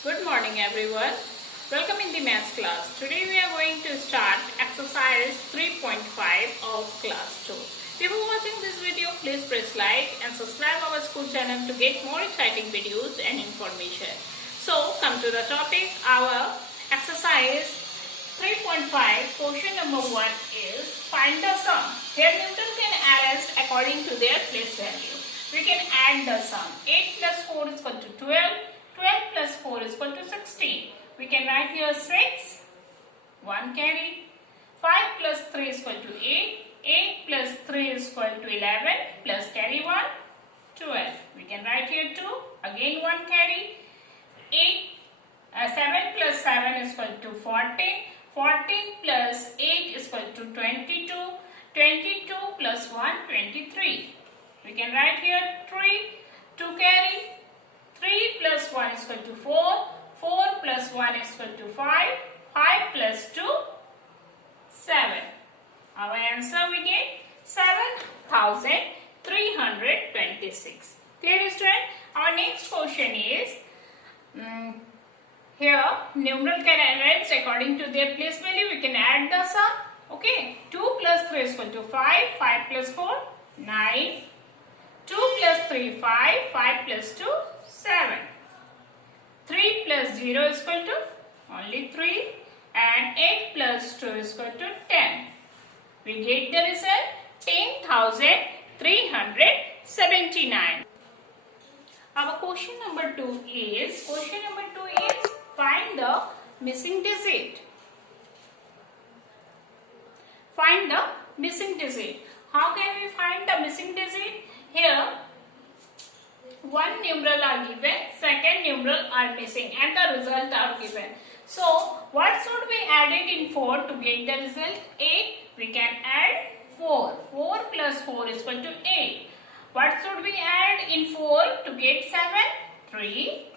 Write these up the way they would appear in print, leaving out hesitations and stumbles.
Good morning everyone. Welcome in the maths class. Today we are going to start exercise 3.5 of class 2. Before watching this video, please press like and subscribe our school channel to get more exciting videos and information. So come to the topic. Our exercise 3.5 question number 1 is find the sum. Here numeral can arrange according to their place value. We can add the sum. 8 plus 4 is equal to 12. 12 plus 4 is equal to 16. We can write here 6, 1 carry. 5 plus 3 is equal to 8. 8 plus 3 is equal to 11 plus carry 1, 12. We can write here 2, again 1 carry. 7 plus 7 is equal to 14. 14 plus 8 is equal to 22. 22 plus 1, 23. We can write here 3, 2 carry. 3 plus 1 is equal to 4. 4 plus 1 is equal to 5. 5 plus 2, 7. Our answer we get 7,326. Clear student? Our next question is, here numeral can arrange according to their place value. We can add the sum. Okay. 2 plus 3 is equal to 5. 5 plus 4, 9. 2 plus 3, 5. 5 plus 2, 7. 3 plus 0 is equal to only 3 and 8 plus 2 is equal to 10. We get the result 10,379. Our question number 2 is find the missing digit. Find the missing digit. How can we find the missing digit? Here one numeral are given, second numeral are missing and the result are given. So what should be added in 4 to get the result 8? We can add 4. 4 plus 4 is equal to 8. What should we add in 4 to get 7? 3.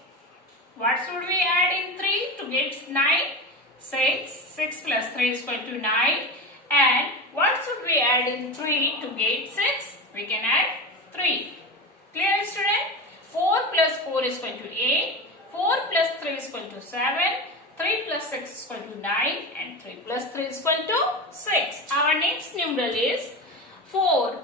What should we add in 3 to get 9? 6. 6 plus 3 is equal to 9. And what should we add in 3 to get 6? We can add 3. Clear student? 4 plus 4 is equal to 8. 4 plus 3 is equal to 7. 3 plus 6 is equal to 9. And 3 plus 3 is equal to 6. Our next numeral is 4.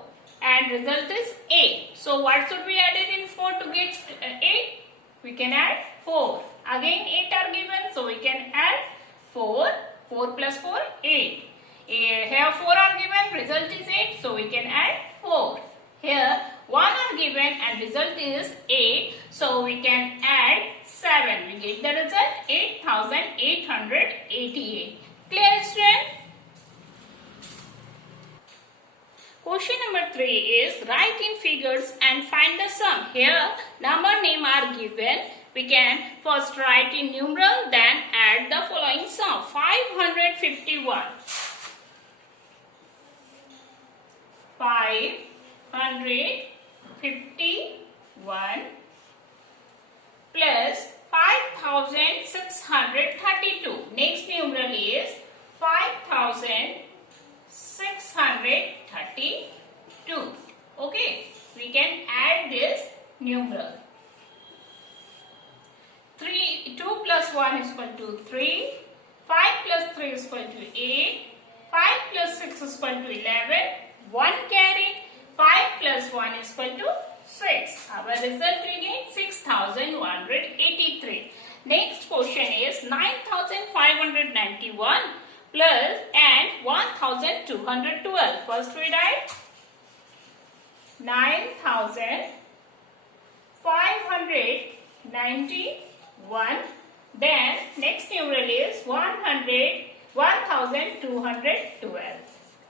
And result is 8. So what should we add in 4 to get 8? We can add 4. Again 8 are given. So we can add 4. 4 plus 4, 8. Here 4 are given. Result is 8. So we can add 4. Here 1 are given and result is 8. So we can add 7. We get the result 8,888. Clear student? Question number 3 is write in figures and find the sum. Here number name are given. We can first write in numeral, then add the following sum. 551. 551 plus 5,632. Next numeral is 5,632. Okay, we can add this numeral. 2 plus 1 is equal to 3. 5 plus 3 is equal to 8. 5 plus 6 is equal to 11. 1 carry. 5 plus 1 is equal to 6. Our result we get 6,183. Next question is 9,591 plus and 1,212. First we write 9,591. Then next numeral is 1,212.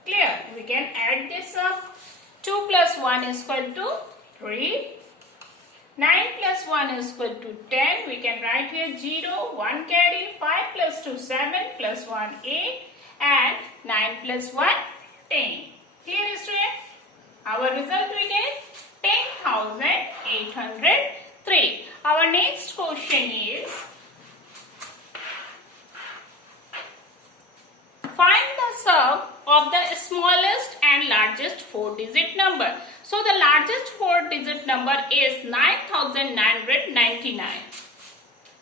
Clear? We can add this up. 2 plus 1 is equal to 3. 9 plus 1 is equal to 10. We can write here 0, 1 carry. 5 plus 2, 7 plus 1, 8. And 9 plus 1, 10. Clear student? Our result we get 10,803. Our next question is find the sum of the smallest and largest 4-digit number. So the largest 4-digit number is 9,999.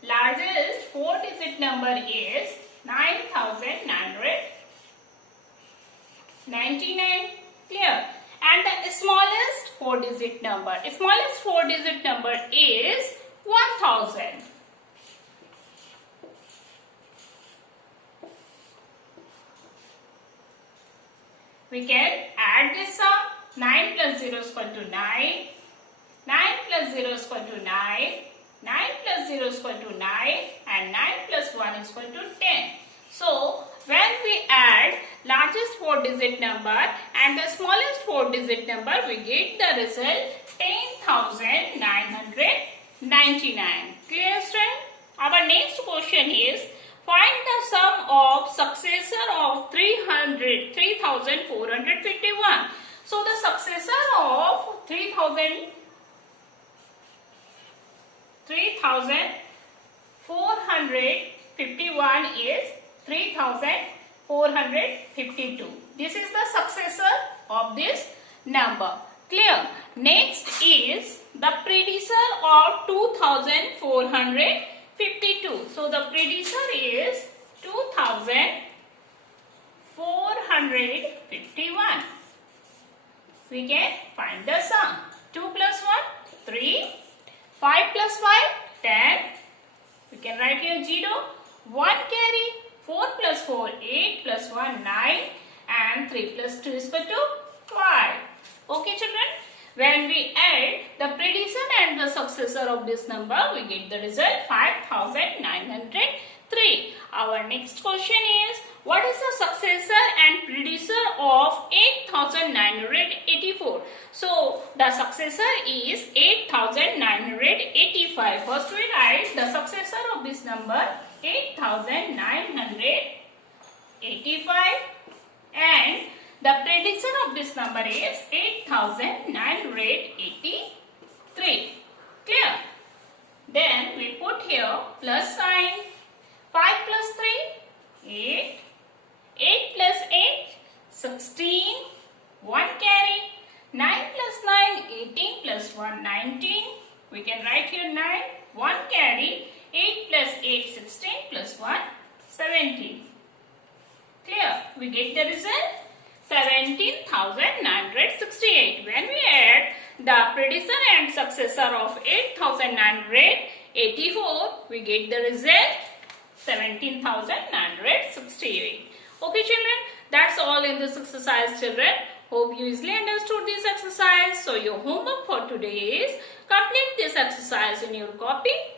largest 4-digit number is 9,999. Clear? And the smallest 4-digit number is 1000. We can add this sum. 9 plus 0 is equal to 9. 9 plus 0 is equal to 9. 9 plus 0 is equal to 9. And 9 plus 1 is equal to 10. So, when we add largest 4-digit number and the smallest 4-digit number, we get the result 10,999. Clear, student? Our next question is, find the sum of successor of 3,451. So, the successor of 3,451 is 3,452. This is the successor of this number. Clear? Next is the predecessor of 2,452. So, the predecessor is 2,451. We can find the sum. 2 plus 1, 3. 5 plus 5, 10. We can write here 0. 1 carry. 4 plus 4, 8 plus 1, 9. And 3 plus 2 is equal to 5. Okay, children? When we add the predecessor and the successor of this number, we get the result 5,903. Our next question is, what is the successor and predecessor of 8,984? So, the successor is 8,985. First we write the successor of this number 8,985 and the predecessor of this number is 8,983. Clear? Then we put here plus sign. 5 plus 3, 8. 8 plus 8, 16. 1 carry. 9 plus 9, 18 plus 1, 19. We can write here 9. 1 carry. 8 plus 8, 16 plus 1, 17. Clear? We get the result 17,968. When we add the predecessor and successor of 8,984, we get the result 17,968. Okay, children, that's all in this exercise, children. Hope you easily understood this exercise. So, your homework for today is complete this exercise in your copy